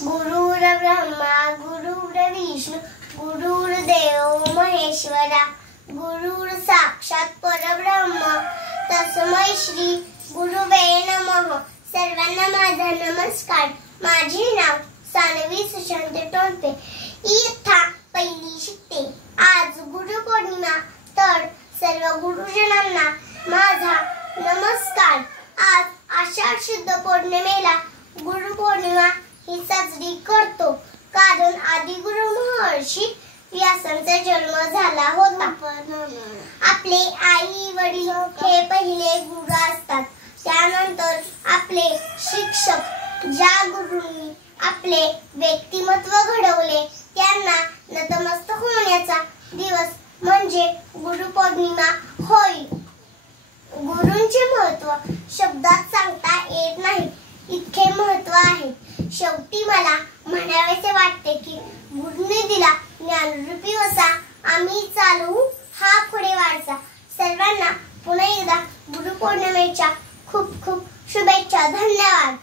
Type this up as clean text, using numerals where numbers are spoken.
गुरुर्ब्रह्मा गुरुर्विष्णू गुरुर्देव महेश्वरा गुरुर साक्षात परब्रह्म तस्मै श्री गुरुवे नमः। सर्वांना माझा नमस्कार। माझे नाव सानवी सुशांत टोळपे, इयत्ता पहिली शिकते। आज गुरुपौर्णिमा, तर सर्व गुरुजनांना माझा नमस्कार। आज आषाढ शुद्ध पौर्णिमेला गुरुपौर्णिमा ही साजरी करतो, कारण आदिगुरु महर्षी व्यासांचा जन्म झाला होता। आपले आई वडील हे पहिले गुरु असतात। त्यानंतर आपले शिक्षक, ज्या गुरूंनी आपले व्यक्तिमत्व घडवले, त्यांना नतमस्तक होण्याचा दिवस म्हणजे गुरुपौर्णिमा होय। गुरूंचे महत्त्व शब्दात सांगता येत नाही, इतके महत्त्व आहे। शेवटी मला म्हणावेसे वाटते की गुरूने दिला ज्ञानरूपी वसा, आम्ही चालवू हा पुढे वारसा। सर्वांना पुन्हा एकदा गुरुपौर्णिमेच्या खूप खूप शुभेच्छा। धन्यवाद।